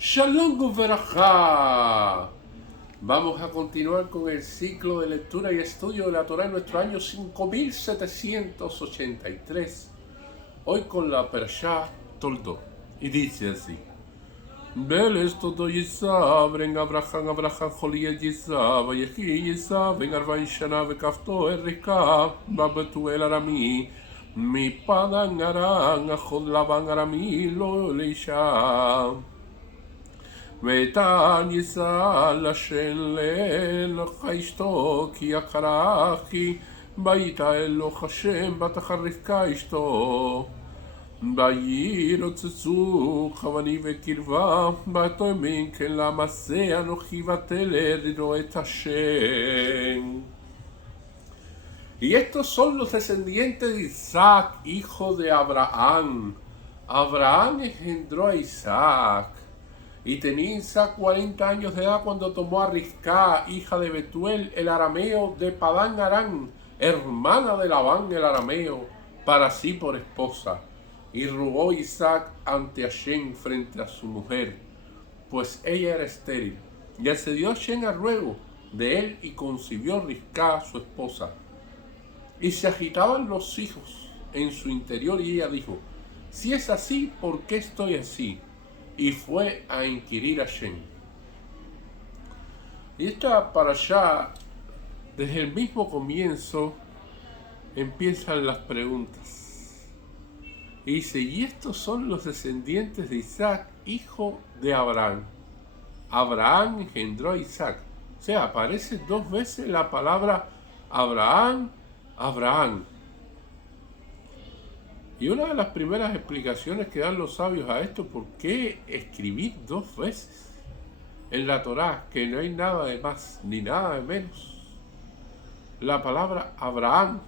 Shalom Uberajá. Vamos a continuar con el ciclo de lectura y estudio de la Torá en nuestro año 5783. Hoy con la Perashá Toldo. Y dice así: Beles todo Yisab, ren Abraham Joliel Yisab, Yehi Yisab, ven Arbain Shana Bekafto Erika, Babetuel Arami, mi Padan Aran, Ajod Laban Arami, Lo Leisha. ותען ישא לשן לך אשתו כי יקרה אחי ויטע אלוך השם בתחרפקה אשתו וירוצצו חבני וקרבה ותאמין כן למעשה אנוכי ותלד את השם. Y estos son los descendientes de Isaac, hijo de Abraham. Abraham engendró a Isaac. Y tenía Isaac 40 años de edad cuando tomó a Risca, hija de Betuel, el arameo, de Padán Aram, hermana de Labán el arameo, para sí por esposa. Y rogó Isaac ante Hashem frente a su mujer, pues ella era estéril. Y accedió Hashem al ruego de él y concibió Risca, su esposa. Y se agitaban los hijos en su interior y ella dijo: si es así, ¿por qué estoy así? Y fue a inquirir a Hashem. Y esta parashá, desde el mismo comienzo, empiezan las preguntas. Y dice: y estos son los descendientes de Isaac, hijo de Abraham. Abraham engendró a Isaac. O sea, aparece dos veces la palabra Abraham, Abraham. Y una de las primeras explicaciones que dan los sabios a esto: ¿por qué escribir dos veces en la Torá que no hay nada de más ni nada de menos la palabra Abraham?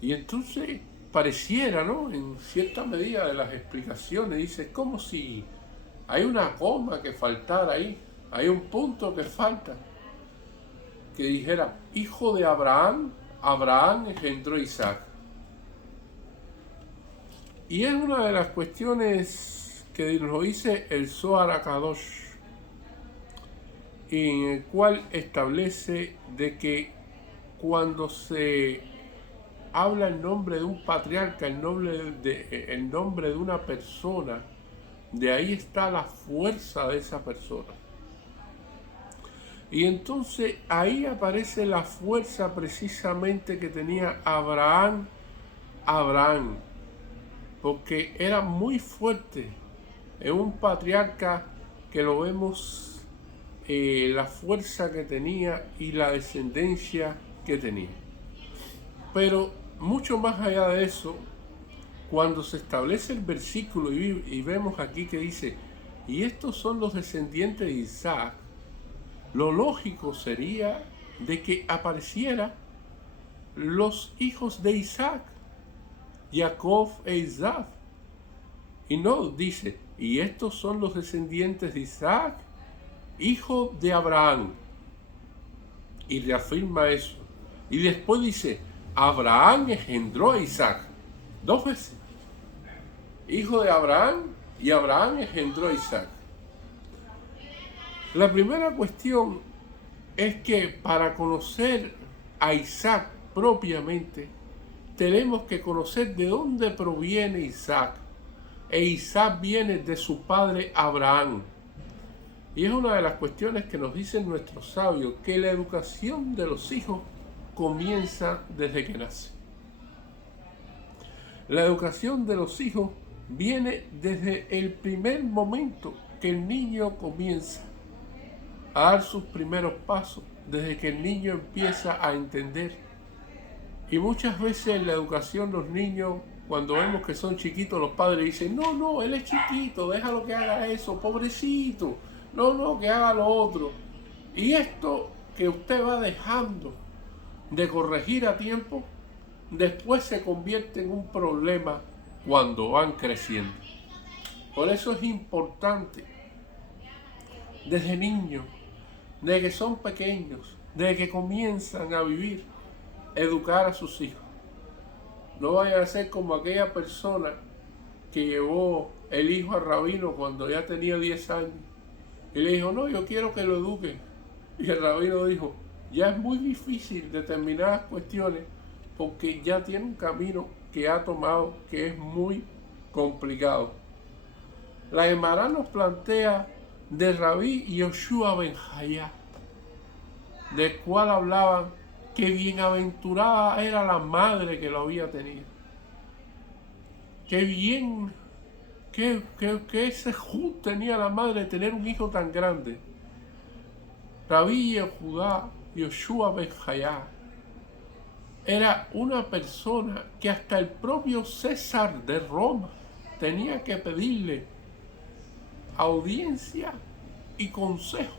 Y entonces pareciera, ¿no?, en cierta medida de las explicaciones, dice, como si hay una coma que faltara ahí, hay un punto que falta, que dijera hijo de Abraham, Abraham engendró a Isaac. Y es una de las cuestiones que nos dice el Zohar HaKadosh, en el cual establece de que cuando se habla el nombre de un patriarca, el nombre de una persona, de ahí está la fuerza de esa persona. Y entonces ahí aparece la fuerza precisamente que tenía Abraham, porque era muy fuerte. Es un patriarca que lo vemos, la fuerza que tenía y la descendencia que tenía. Pero mucho más allá de eso, cuando se establece el versículo y vemos aquí que dice: y estos son los descendientes de Isaac, lo lógico sería de que apareciera los hijos de Isaac, Jacob e Isaac. Y no dice: y estos son los descendientes de Isaac, hijo de Abraham. Y reafirma eso. Y después dice: Abraham engendró a Isaac. Dos veces. Hijo de Abraham y Abraham engendró a Isaac. La primera cuestión es que para conocer a Isaac propiamente, tenemos que conocer de dónde proviene Isaac. E Isaac viene de su padre Abraham. Y es una de las cuestiones que nos dicen nuestros sabios, que la educación de los hijos comienza desde que nace. La educación de los hijos viene desde el primer momento que el niño comienza a dar sus primeros pasos, desde que el niño empieza a entender. Y muchas veces en la educación los niños, cuando vemos que son chiquitos, los padres dicen: no, él es chiquito, déjalo que haga eso, pobrecito, no, que haga lo otro. Y esto que usted va dejando de corregir a tiempo, después se convierte en un problema cuando van creciendo. Por eso es importante, desde niños, desde que son pequeños, desde que comienzan a vivir, educar a sus hijos. No vayan a ser como aquella persona que llevó el hijo al rabino cuando ya tenía 10 años. Y le dijo, no, yo quiero que lo eduque. Y el rabino dijo, ya es muy difícil determinadas cuestiones porque ya tiene un camino que ha tomado que es muy complicado. La Gemara nos plantea de Rabí Yoshua ben Hayá, del cual hablaban que bienaventurada era la madre que lo había tenido. Qué bien, que ese Jud tenía la madre de tener un hijo tan grande. Rabí Yoshua ben Hayá era una persona que hasta el propio César de Roma tenía que pedirle audiencia y consejo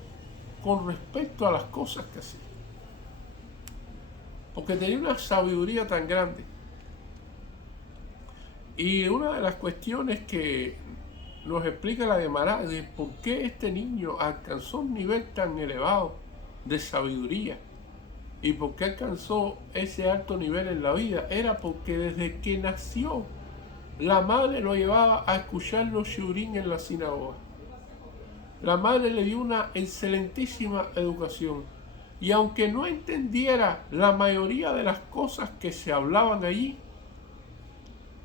con respecto a las cosas que hacía, porque tenía una sabiduría tan grande. Y una de las cuestiones que nos explica la Gemara de por qué este niño alcanzó un nivel tan elevado de sabiduría y por qué alcanzó ese alto nivel en la vida, era porque desde que nació la madre lo llevaba a escuchar los shiurim en la sinagoga. La madre le dio una excelentísima educación y aunque no entendiera la mayoría de las cosas que se hablaban allí,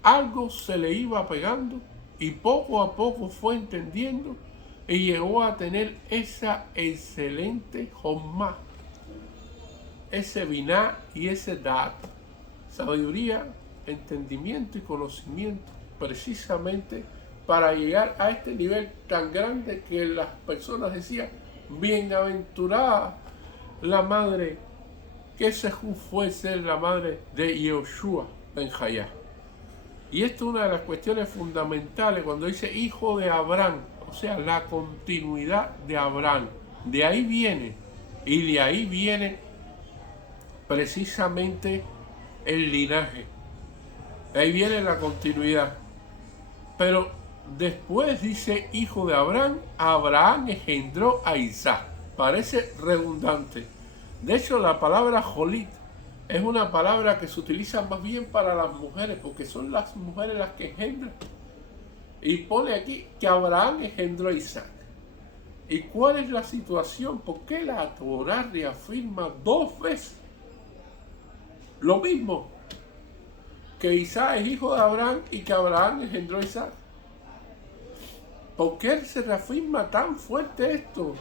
algo se le iba pegando y poco a poco fue entendiendo y llegó a tener esa excelente Jomá, ese biná y ese dat, sabiduría, entendimiento y conocimiento, precisamente para llegar a este nivel tan grande que las personas decían, bienaventurada la madre, que ese fue ser la madre de Yoshua ben Hayá. Y esto es una de las cuestiones fundamentales cuando dice hijo de Abraham, o sea, la continuidad de Abraham. De ahí viene, y de ahí viene precisamente el linaje. De ahí viene la continuidad. Pero después dice hijo de Abraham, Abraham engendró a Isaac. Parece redundante. De hecho, la palabra jolit es una palabra que se utiliza más bien para las mujeres, porque son las mujeres las que engendran. Y pone aquí que Abraham engendró a Isaac. ¿Y cuál es la situación? ¿Por qué la Torá reafirma 2 veces lo mismo? Que Isaac es hijo de Abraham y que Abraham engendró a Isaac. ¿Por qué se reafirma tan fuerte esto?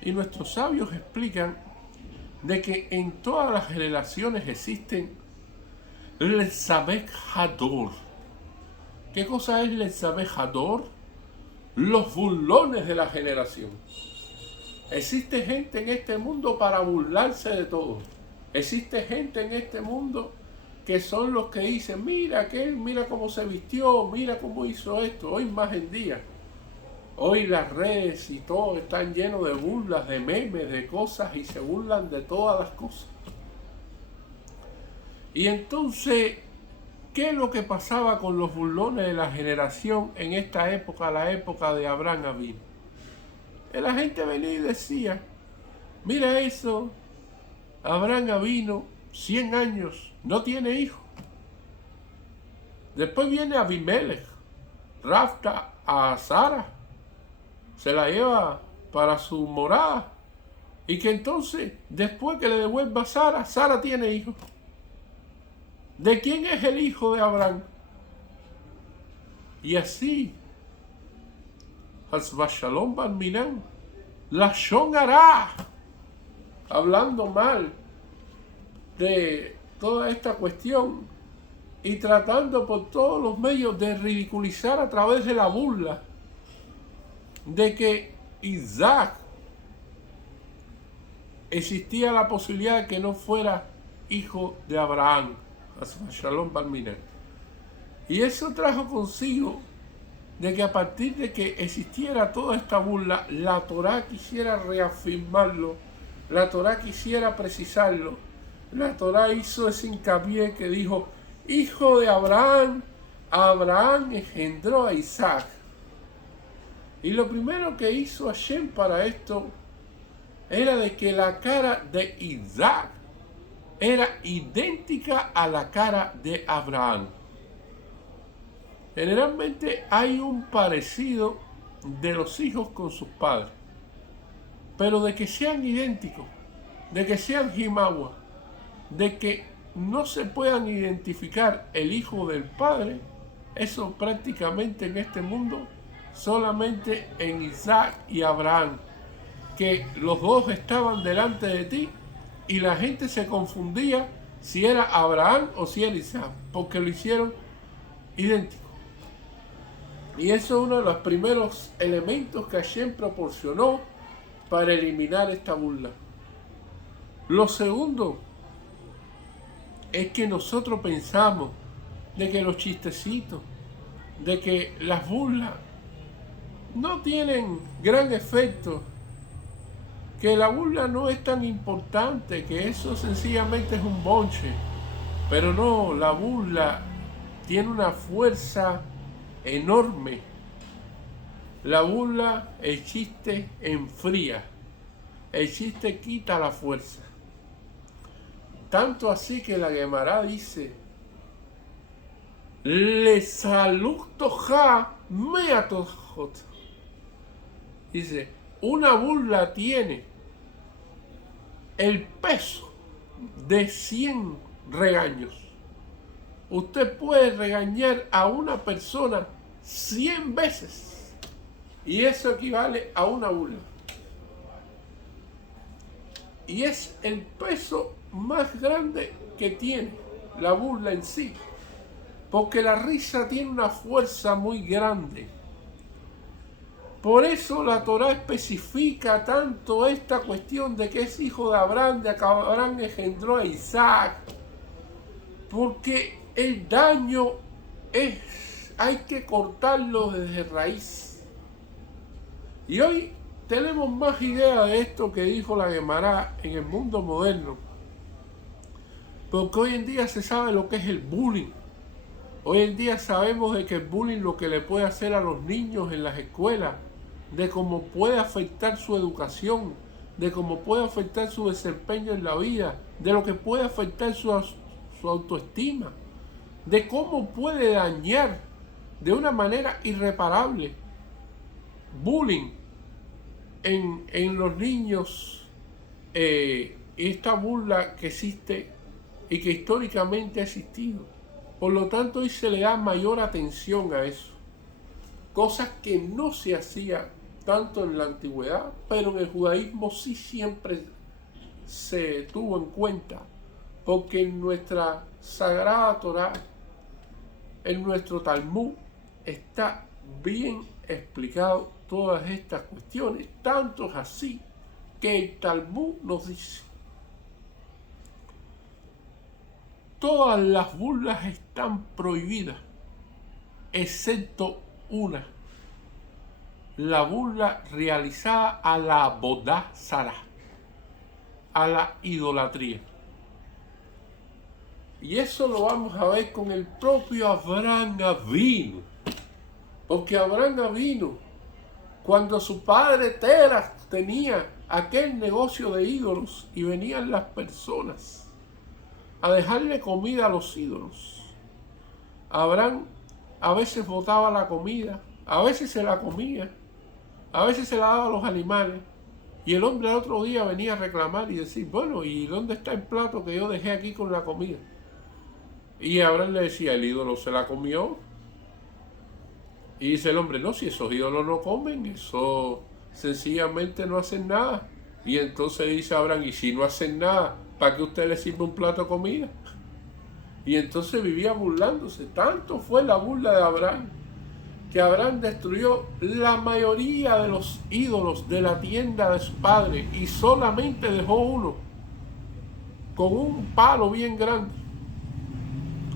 Y nuestros sabios explican de que en todas las generaciones existen el Samek Hador. ¿Qué cosa es el Samek Hador? Los burlones de la generación. Existe gente en este mundo para burlarse de todo. Existe gente en este mundo que son los que dicen, mira aquel, mira cómo se vistió, mira cómo hizo esto. Hoy más en día. Hoy las redes y todo están llenos de burlas, de memes, de cosas y se burlan de todas las cosas. Y entonces, ¿qué es lo que pasaba con los burlones de la generación en esta época, la época de Abraham Avinu? La gente venía y decía, mira eso, Abraham Avinu, 100 años, no tiene hijo. Después viene Abimelech, rapta a Sara, se la lleva para su morada. Y que entonces, después que le devuelva a Sara, Sara tiene hijos. ¿De quién es el hijo de Abraham? Y así, Hasbashalom Barminan, la Shonará, hablando mal de toda esta cuestión y tratando por todos los medios de ridiculizar a través de la burla de que Isaac existía la posibilidad de que no fuera hijo de Abraham. Shalom Balmina. Y eso trajo consigo de que a partir de que existiera toda esta burla, la Torá quisiera reafirmarlo, la Torá quisiera precisarlo. La Torá hizo ese hincapié que dijo, hijo de Abraham, Abraham engendró a Isaac. Y lo primero que hizo Hashem para esto era de que la cara de Isaac era idéntica a la cara de Abraham. Generalmente hay un parecido de los hijos con sus padres, pero de que sean idénticos, de que sean Jimagua, de que no se puedan identificar el hijo del padre, eso prácticamente en este mundo solamente en Isaac y Abraham, que los dos estaban delante de ti y la gente se confundía si era Abraham o si era Isaac, porque lo hicieron idéntico. Y eso es uno de los primeros elementos que Hashem proporcionó para eliminar esta burla. Lo segundo es que nosotros pensamos de que los chistecitos, de que las burlas no tienen gran efecto, que la burla no es tan importante, que eso sencillamente es un bonche. Pero no, la burla tiene una fuerza enorme. La burla, el chiste enfría, el chiste quita la fuerza. Tanto así que la Gemara dice, le saluktoja meatojot. Dice, una burla tiene el peso de 100 regaños. Usted puede regañar a una persona 100 veces y eso equivale a una burla. Y es el peso más grande que tiene la burla en sí, porque la risa tiene una fuerza muy grande. Por eso la Torá especifica tanto esta cuestión de que es hijo de Abraham, de que Abraham engendró a Isaac, porque el daño hay que cortarlo desde raíz. Y hoy tenemos más idea de esto que dijo la Gemara en el mundo moderno, porque hoy en día se sabe lo que es el bullying. Hoy en día sabemos de que el bullying lo que le puede hacer a los niños en las escuelas, de cómo puede afectar su educación, de cómo puede afectar su desempeño en la vida, de lo que puede afectar su autoestima, de cómo puede dañar de una manera irreparable bullying en los niños, esta burla que existe y que históricamente ha existido. Por lo tanto, hoy se le da mayor atención a eso, cosas que no se hacía tanto en la antigüedad, pero en el judaísmo sí siempre se tuvo en cuenta, porque en nuestra Sagrada Torá, en nuestro Talmud, está bien explicado todas estas cuestiones, tanto es así que el Talmud nos dice: todas las burlas están prohibidas, excepto una, la burla realizada a la Abodá Zará, a la idolatría. Y eso lo vamos a ver con el propio Abraham Avinu, porque Abraham Avinu, cuando su padre Terah tenía aquel negocio de ídolos y venían las personas a dejarle comida a los ídolos, Abraham a veces botaba la comida, a veces se la comía, a veces se la daba a los animales, y el hombre al otro día venía a reclamar y decir: bueno, ¿y dónde está el plato que yo dejé aquí con la comida? Y Abraham le decía: el ídolo se la comió. Y dice el hombre: no, si esos ídolos no comen, eso sencillamente no hacen nada. Y entonces dice Abraham: y si no hacen nada, ¿para qué usted le sirve un plato de comida? Y entonces vivía burlándose. Tanto fue la burla de Abraham, que Abraham destruyó la mayoría de los ídolos de la tienda de su padre y solamente dejó uno con un palo bien grande.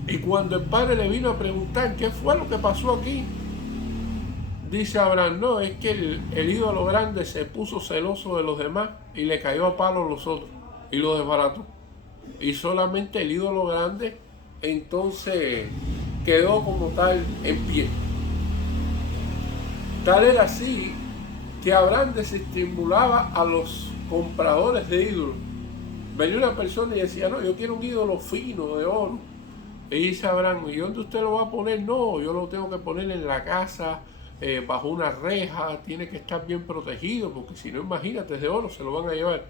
Y cuando el padre le vino a preguntar qué fue lo que pasó aquí, dice Abraham: no, es que el ídolo grande se puso celoso de los demás y le cayó a palo a los otros y lo desbarató. Y solamente el ídolo grande entonces quedó como tal en pie. Tal era así que Abraham desestimulaba a los compradores de ídolos. Venía una persona y decía: no, yo quiero un ídolo fino de oro. Y dice Abraham, ¿y dónde usted lo va a poner? No, yo lo tengo que poner en la casa, bajo una reja, tiene que estar bien protegido, porque si no, imagínate, es de oro, se lo van a llevar.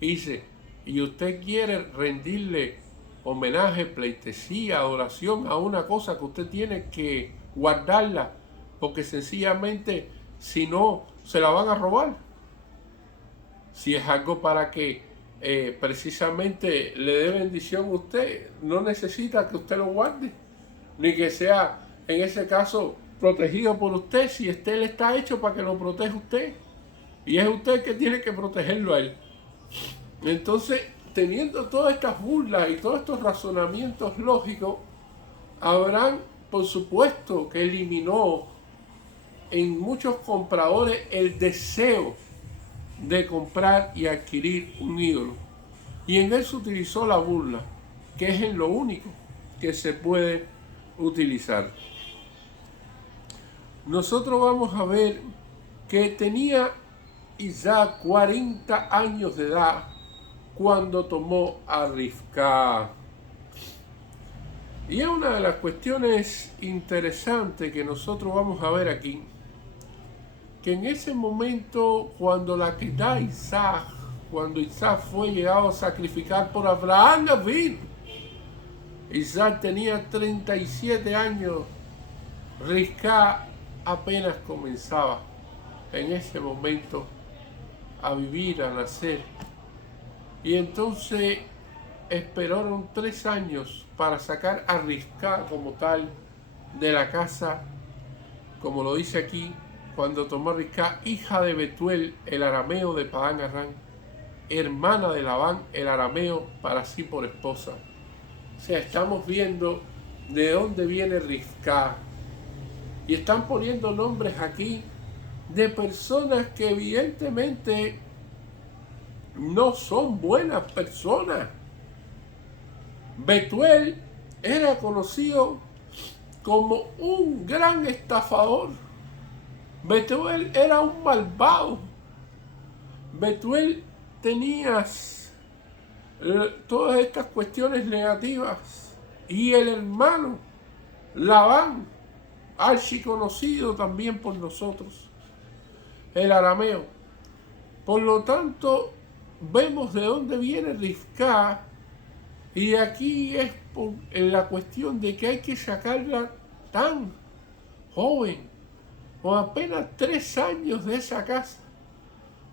Y dice, ¿y usted quiere rendirle homenaje, pleitesía, adoración a una cosa que usted tiene que guardarla? Porque sencillamente, si no, se la van a robar. Si es algo para que precisamente le dé bendición a usted, no necesita que usted lo guarde, ni que sea, en ese caso, protegido por usted, si él está hecho para que lo proteja usted. Y es usted el que tiene que protegerlo a él. Entonces, teniendo todas estas burlas y todos estos razonamientos lógicos, Abraham, por supuesto, que eliminó en muchos compradores el deseo de comprar y adquirir un ídolo. Y en él se utilizó la burla, que es en lo único que se puede utilizar. Nosotros vamos a ver que tenía Isaac 40 años de edad cuando tomó a Rivka. Y es una de las cuestiones interesantes que nosotros vamos a ver aquí, que en ese momento, cuando la que da Isaac, cuando Isaac fue llegado a sacrificar por Abraham, Isaac tenía 37 años, Rivka apenas comenzaba en ese momento a vivir, a nacer. Y entonces esperaron 3 años para sacar a Rivka como tal de la casa, como lo dice aquí, cuando tomó a Rivka, hija de Betuel, el arameo de Padán Aram, hermana de Labán, el arameo, para sí por esposa. O sea, estamos viendo de dónde viene Rivka. Y están poniendo nombres aquí de personas que evidentemente no son buenas personas. Betuel era conocido como un gran estafador. Betuel era un malvado. Betuel tenía todas estas cuestiones negativas. Y el hermano Labán, archiconocido también por nosotros, el arameo. Por lo tanto, vemos de dónde viene Rivka, y aquí es en la cuestión de que hay que sacarla tan joven, con apenas 3 años de esa casa,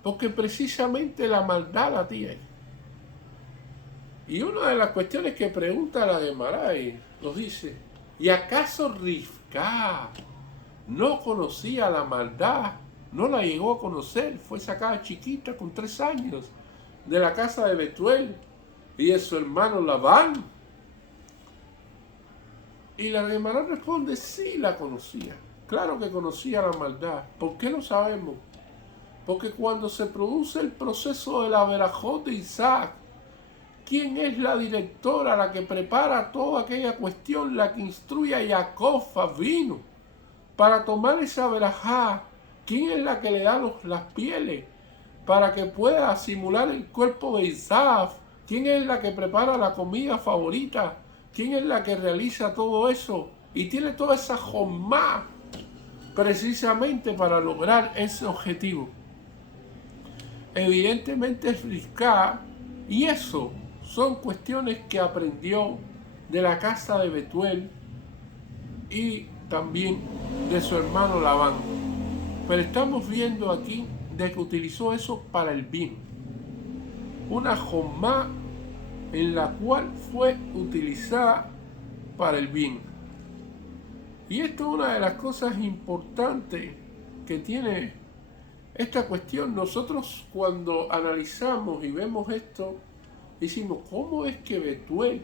porque precisamente la maldad la tiene. Y una de las cuestiones que pregunta la Gemara nos dice, ¿y acaso Rivka no conocía la maldad? No la llegó a conocer, fue sacada chiquita con 3 años de la casa de Betuel y de su hermano Labán. Y la Gemara responde, sí la conocía, claro que conocía la maldad. ¿Por qué lo sabemos? Porque cuando se produce el proceso de la verajot de Isaac, ¿quién es la directora, la que prepara toda aquella cuestión, la que instruye a Jacob Avinu para tomar esa verajá? ¿Quién es la que le da las pieles para que pueda simular el cuerpo de Isaac? ¿Quién es la que prepara la comida favorita? ¿Quién es la que realiza todo eso? Y tiene toda esa jomá precisamente para lograr ese objetivo. Evidentemente es Rivka, y eso son cuestiones que aprendió de la casa de Betuel y también de su hermano Labán. Pero estamos viendo aquí de que utilizó eso para el bien. Una jomá en la cual fue utilizada para el bien. Y esto es una de las cosas importantes que tiene esta cuestión. Nosotros cuando analizamos y vemos esto, decimos, ¿cómo es que Betuel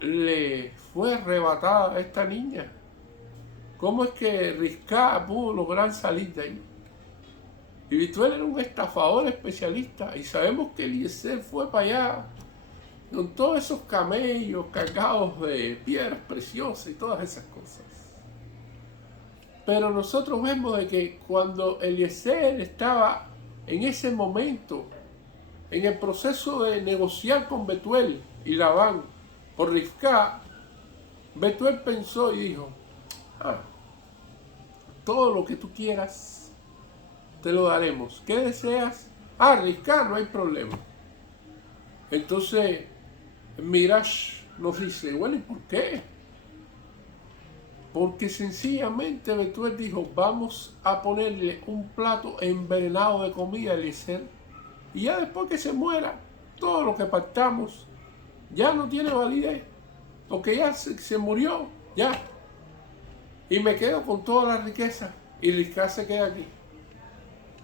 le fue arrebatada a esta niña? ¿Cómo es que Rivka pudo lograr salir de ahí? Y Betuel era un estafador especialista, y sabemos que Eliezer fue para allá con todos esos camellos cargados de piedras preciosas y todas esas cosas. Pero nosotros vemos de que cuando Eliezer estaba en ese momento, en el proceso de negociar con Betuel, y Labán por Rivka, Betuel pensó y dijo, todo lo que tú quieras te lo daremos. ¿Qué deseas? Rivka, no hay problema. Entonces Midrash nos dice, bueno, ¿y por qué? Porque sencillamente Betuel dijo, vamos a ponerle un plato envenenado de comida a Eliezer, y ya después que se muera, todo lo que pactamos ya no tiene validez, porque ya se murió, ya. Y me quedo con toda la riqueza, y Rivka se queda aquí.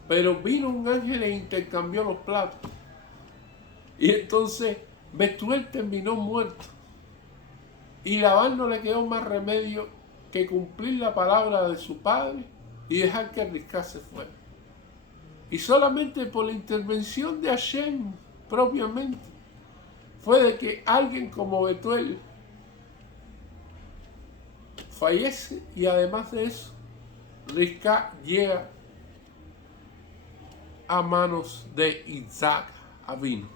Pero vino un ángel e intercambió los platos. Y entonces Betuel terminó muerto. Y Labán no le quedó más remedio que cumplir la palabra de su padre y dejar que Rivka se fuera. Y solamente por la intervención de Hashem propiamente fue de que alguien como Betuel fallece, y además de eso, Rivka llega a manos de Isaac Avinu.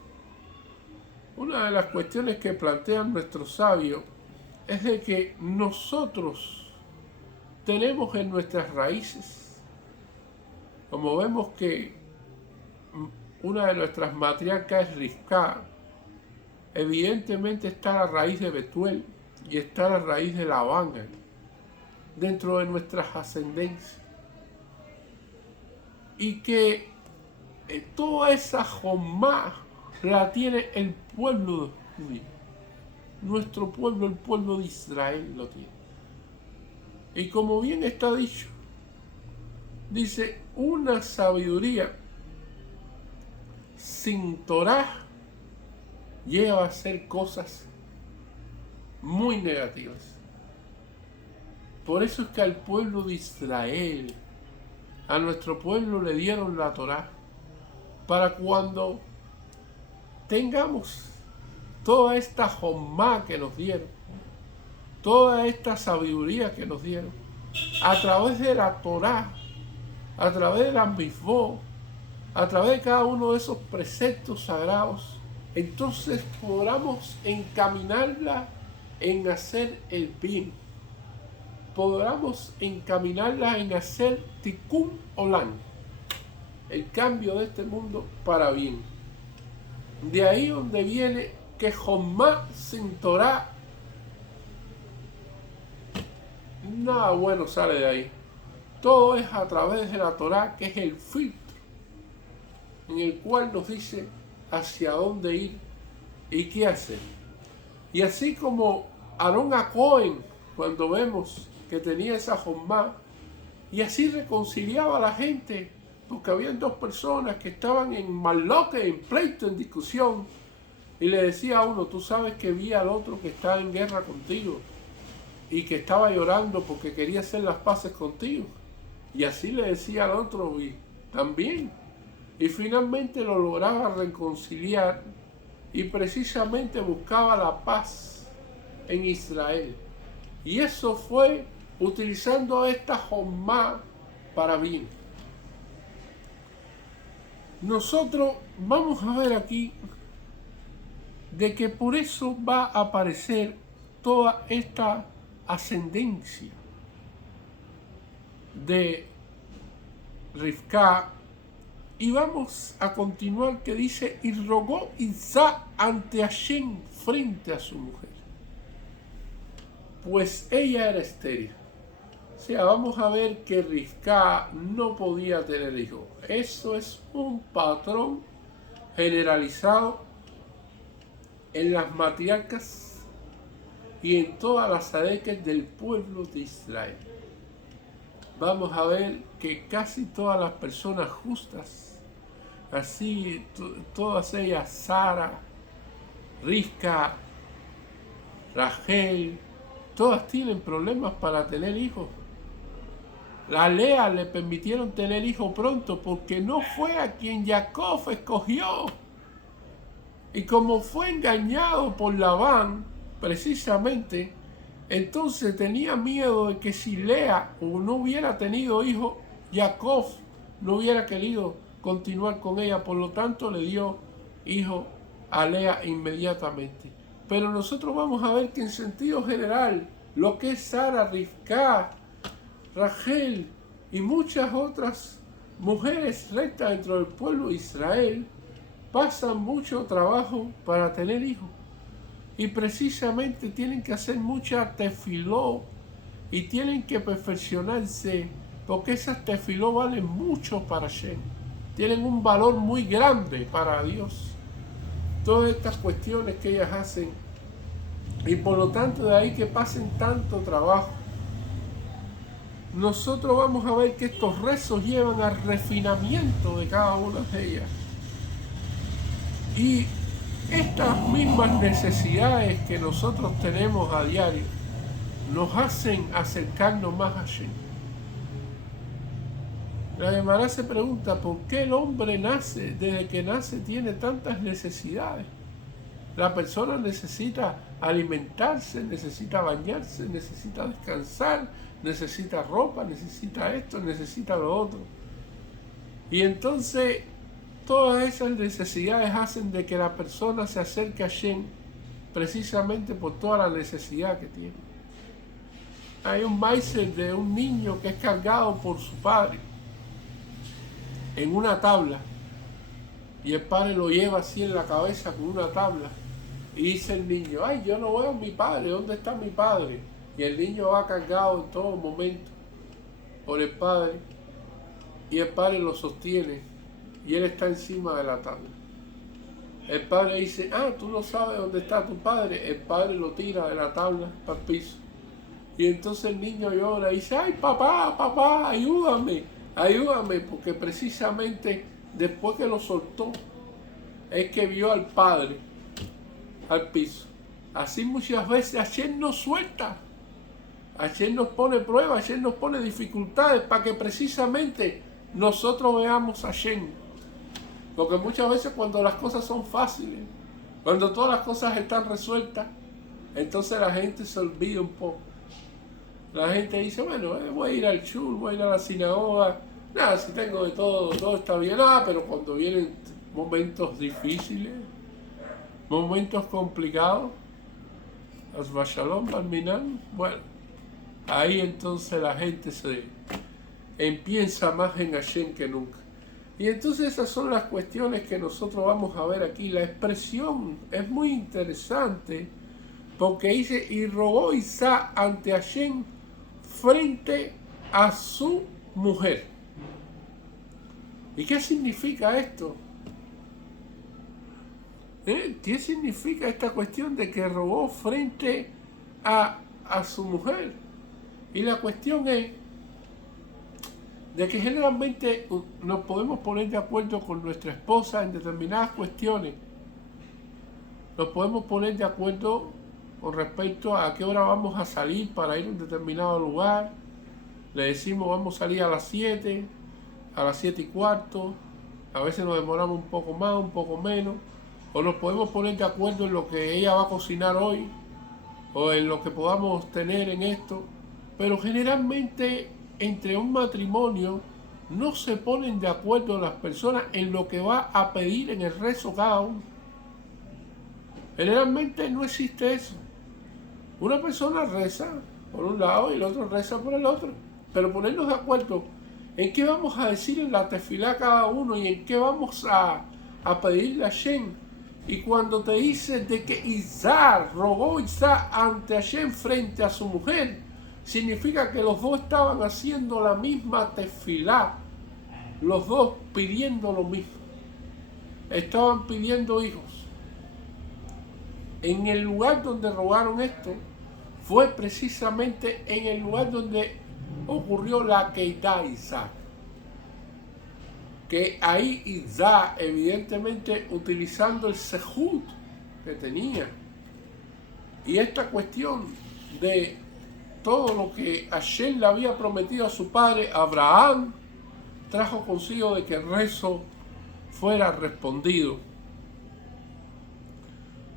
Una de las cuestiones que plantean nuestros sabios es de que nosotros tenemos en nuestras raíces, como vemos que una de nuestras matriarcas es Rivka, evidentemente está la raíz de Betuel y está la raíz de Labán dentro de nuestras ascendencias, y que toda esa jomá la tiene el pueblo judío. Nuestro pueblo, el pueblo de Israel, lo tiene. Y como bien está dicho, dice, una sabiduría sin Torah lleva a hacer cosas muy negativas. Por eso es que al pueblo de Israel, a nuestro pueblo le dieron la Torah, para cuando tengamos toda esta jomá que nos dieron, toda esta sabiduría que nos dieron, a través de la Torah, a través de la mitzvot, a través de cada uno de esos preceptos sagrados, entonces podamos encaminarla en hacer el bien, podamos encaminarla en hacer tikkun olam, el cambio de este mundo para bien. De ahí donde viene que jomá sin Torah, nada bueno sale de ahí. Todo es a través de la Torah, que es el filtro en el cual nos dice hacia dónde ir y qué hacer. Y así como Aarón a Cohen, cuando vemos que tenía esa jomá, y así reconciliaba a la gente, porque habían dos personas que estaban en maloque, en pleito, en discusión, y le decía a uno, tú sabes que vi al otro que estaba en guerra contigo y que estaba llorando porque quería hacer las paces contigo. Y así le decía al otro y también. Y finalmente lo lograba reconciliar, y precisamente buscaba la paz en Israel. Y eso fue utilizando esta jomá para bien. Nosotros vamos a ver aquí de que por eso va a aparecer toda esta ascendencia de Rivka. Y vamos a continuar, que dice, y rogó Isaac ante Hashem frente a su mujer, pues ella era estéril. O sea, vamos a ver que Rivka no podía tener hijos. Eso es un patrón generalizado en las matriarcas y en todas las sadeques del pueblo de Israel. Vamos a ver que casi todas las personas justas, así todas ellas, Sara, Rivka, Rachel, todas tienen problemas para tener hijos. A Lea le permitieron tener hijos pronto porque no fue a quien Jacob escogió. Y como fue engañado por Labán, precisamente, entonces tenía miedo de que si Lea no hubiera tenido hijos, Jacob no hubiera querido continuar con ella. Por lo tanto, le dio hijo a Lea inmediatamente. Pero nosotros vamos a ver que en sentido general, lo que es Sara, Rivka, Rachel y muchas otras mujeres rectas dentro del pueblo de Israel pasan mucho trabajo para tener hijos. Y precisamente tienen que hacer mucha tefiló y tienen que perfeccionarse, porque esas tefiló valen mucho para Hashem. Tienen un valor muy grande para Dios. Todas estas cuestiones que ellas hacen, y por lo tanto de ahí que pasen tanto trabajo. Nosotros vamos a ver que estos rezos llevan al refinamiento de cada una de ellas. Y estas mismas necesidades que nosotros tenemos a diario nos hacen acercarnos más a Hashem. La Gemara se pregunta, ¿por qué el hombre nace, desde que nace, tiene tantas necesidades? La persona necesita alimentarse, necesita bañarse, necesita descansar, necesita ropa, necesita esto, necesita lo otro. Y entonces todas esas necesidades hacen de que la persona se acerque a Hashem precisamente por toda la necesidad que tiene. Hay un maiser de un niño que es cargado por su padre en una tabla, y el padre lo lleva así en la cabeza con una tabla, y dice el niño, ay, yo no veo a mi padre, ¿dónde está mi padre? Y el niño va cargado en todo momento por el padre, y el padre lo sostiene, y él está encima de la tabla. El padre dice, ah, tú no sabes dónde está tu padre. El padre lo tira de la tabla para el piso. Y entonces el niño llora y dice, ay, papá, ayúdame, porque precisamente después que lo soltó, es que vio al padre al piso. Así muchas veces Hashem nos suelta, Hashem nos pone pruebas, Hashem nos pone dificultades para que precisamente nosotros veamos a Hashem. Porque muchas veces cuando las cosas son fáciles, cuando todas las cosas están resueltas, entonces la gente se olvida un poco. La gente dice, bueno, voy a ir al shul, voy a ir a la sinagoga, nada, si tengo de todo, todo está bien. Pero cuando vienen momentos difíciles, momentos complicados, bueno, ahí entonces la gente se empieza más en Hashem que nunca. Y entonces esas son las cuestiones que nosotros vamos a ver aquí. La expresión es muy interesante porque dice, y rogó Isaac ante Hashem frente a su mujer. ¿Y qué significa esto? ¿Qué significa esta cuestión de que rogó frente a su mujer? Y la cuestión es de que generalmente nos podemos poner de acuerdo con nuestra esposa en determinadas cuestiones. Nos podemos poner de acuerdo con respecto a qué hora vamos a salir para ir a un determinado lugar. Le decimos vamos a salir a las 7, a las 7:15, a veces nos demoramos un poco más, un poco menos, o nos podemos poner de acuerdo en lo que ella va a cocinar hoy, o en lo que podamos tener en esto, pero generalmente entre un matrimonio no se ponen de acuerdo las personas en lo que va a pedir en el rezo cada uno. Generalmente no existe eso. Una persona reza por un lado y el otro reza por el otro, pero ponernos de acuerdo en qué vamos a decir en la tefilá cada uno y en qué vamos a pedirle a Hashem. Y cuando te dice de que Isaac rogó ante Hashem frente a su mujer, significa que los dos estaban haciendo la misma tefilá, los dos pidiendo lo mismo. Estaban pidiendo hijos. En el lugar donde rogaron esto, fue precisamente en el lugar donde ocurrió la Keitá Isaac. Que ahí Isaac, evidentemente utilizando el sehut que tenía, y esta cuestión de todo lo que Hashem le había prometido a su padre Abraham, trajo consigo de que el rezo fuera respondido.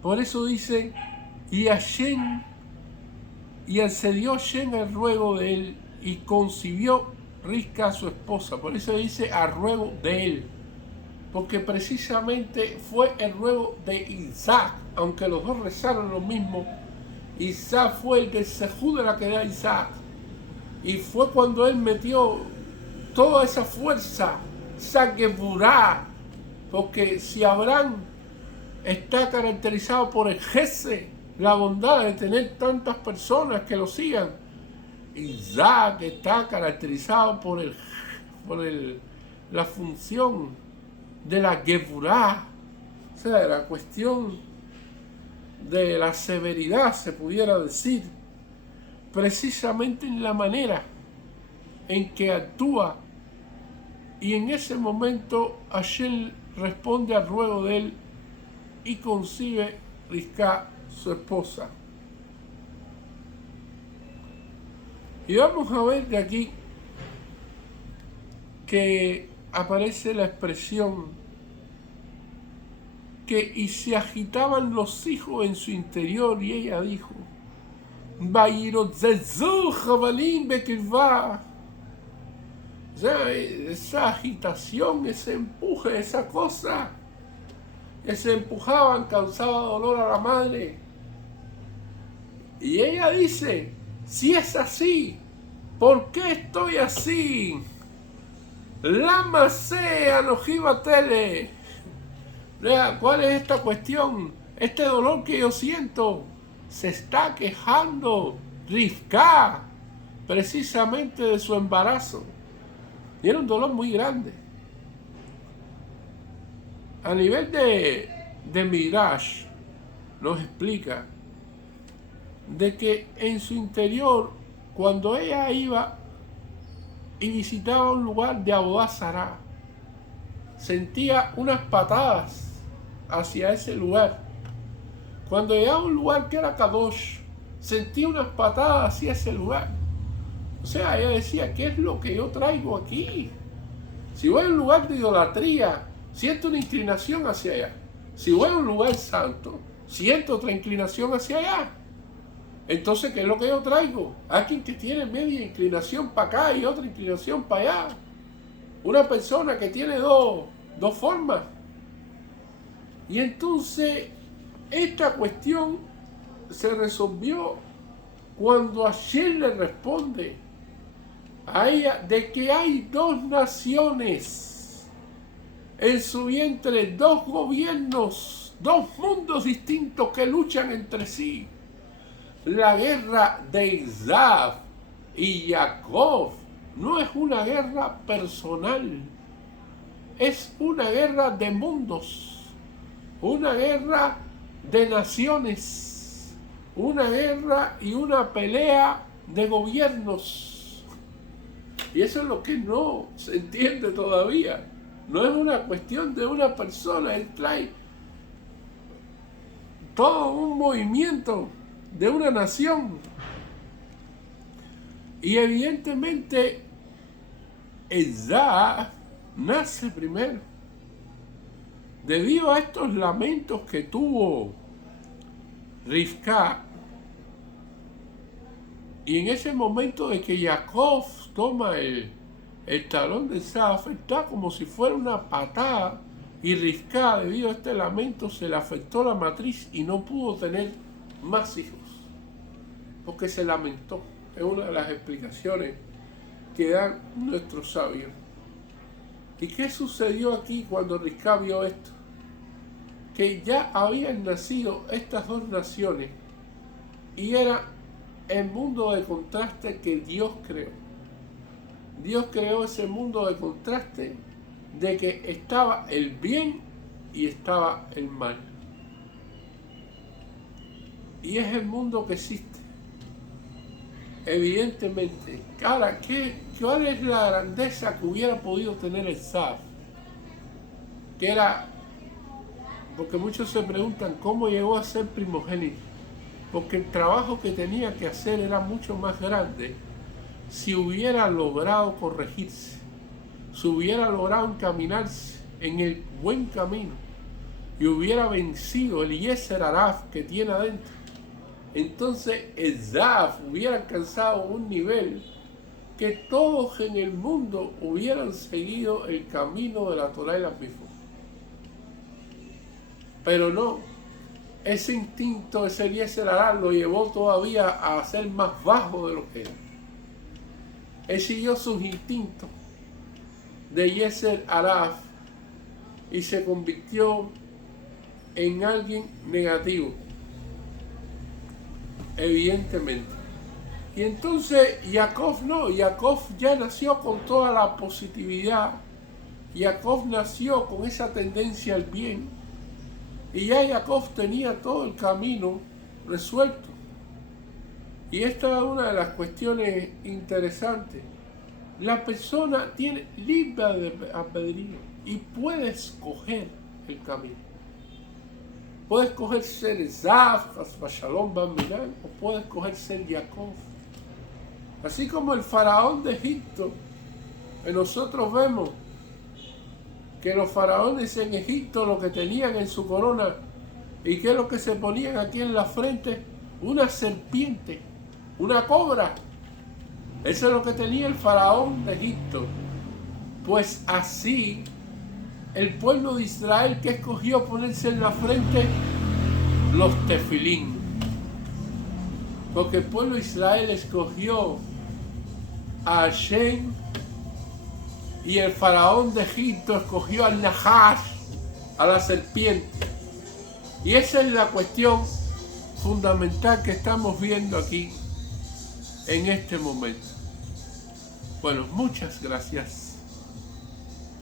Por eso dice, y accedió Hashem al ruego de él, y concibió Risca a su esposa. Por eso dice a ruego de él. porque precisamente fue el ruego de Isaac, aunque los dos rezaron lo mismo. Isaac fue el que se de la que da Isaac, y fue cuando él metió toda esa fuerza, esa geburá, porque si Abraham está caracterizado por el jese, la bondad de tener tantas personas que lo sigan, Isaac está caracterizado por la función de la geburá, o sea, de la cuestión de la severidad, se pudiera decir, precisamente en la manera en que actúa. Y en ese momento Hashem responde al ruego de él y concibe Rivka, su esposa. Y vamos a ver de aquí que aparece la expresión que y se agitaban los hijos en su interior, y ella dijo, o sea, esa agitación, ese empuje, esa cosa que se empujaban causaba dolor a la madre. Y ella dice, si es así, ¿por qué estoy así? Lama sea tele. ¿Cuál es esta cuestión? Este dolor que yo siento, se está quejando Rivka precisamente de su embarazo. Y era un dolor muy grande. A nivel de Midrash nos explica de que en su interior, cuando ella iba y visitaba un lugar de Abodá Zará, sentía unas patadas hacia ese lugar. Cuando llegaba a un lugar que era Kadosh, sentía unas patadas hacia ese lugar. O sea, ella decía, ¿qué es lo que yo traigo aquí? Si voy a un lugar de idolatría, siento una inclinación hacia allá. Si voy a un lugar santo, siento otra inclinación hacia allá. Entonces, ¿qué es lo que yo traigo? Alguien que tiene media inclinación para acá y otra inclinación para allá. Una persona que tiene dos formas. Y entonces, esta cuestión se resolvió cuando Hashem le responde a ella de que hay dos naciones en su vientre, dos gobiernos, dos mundos distintos que luchan entre sí. La guerra de Isaac y Jacob no es una guerra personal, es una guerra de mundos, una guerra de naciones, una guerra y una pelea de gobiernos. Y eso es lo que no se entiende todavía. No es una cuestión de una persona, él trae todo un movimiento de una nación. Y evidentemente Isaac nace primero. Debido a estos lamentos que tuvo Rivka, y en ese momento de que Jacob toma el talón de Isaac, está como si fuera una patada, y Rivka, debido a este lamento, se le afectó la matriz y no pudo tener más hijos, porque se lamentó. Es una de las explicaciones que dan nuestros sabios. ¿Y qué sucedió aquí cuando Rivka vio esto? Que ya habían nacido estas dos naciones y era el mundo de contraste que Dios creó. Dios creó ese mundo de contraste de que estaba el bien y estaba el mal. Y es el mundo que existe. Evidentemente, cara, ¿cuál es la grandeza que hubiera podido tener el Saf? Que era, porque muchos se preguntan cómo llegó a ser primogénito, porque el trabajo que tenía que hacer era mucho más grande si hubiera logrado corregirse, si hubiera logrado encaminarse en el buen camino y hubiera vencido el Yeser Araf que tiene adentro. Entonces Esaf hubiera alcanzado un nivel que todos en el mundo hubieran seguido el camino de la Torah y la Mitzvot. Pero no, ese instinto, ese Yetzer Hará lo llevó todavía a ser más bajo de lo que era. Él siguió sus instintos de Yetzer Hará y se convirtió en alguien negativo, evidentemente. Y entonces Jacob no, Jacob ya nació con toda la positividad, Jacob nació con esa tendencia al bien, y ya Jacob tenía todo el camino resuelto. Y esta es una de las cuestiones interesantes. La persona tiene libre albedrío y puede escoger el camino. Puede escoger ser Esav, Shalom, Bambinan, o puede escoger ser Jacob. Así como el faraón de Egipto, que nosotros vemos que los faraones en Egipto lo que tenían en su corona, y que es lo que se ponían aquí en la frente, una serpiente, una cobra. Eso es lo que tenía el faraón de Egipto. Pues así, el pueblo de Israel que escogió ponerse en la frente los tefilín. Porque el pueblo de Israel escogió a Hashem y el faraón de Egipto escogió al Nahash, a la serpiente. Y esa es la cuestión fundamental que estamos viendo aquí en este momento. Bueno, muchas gracias.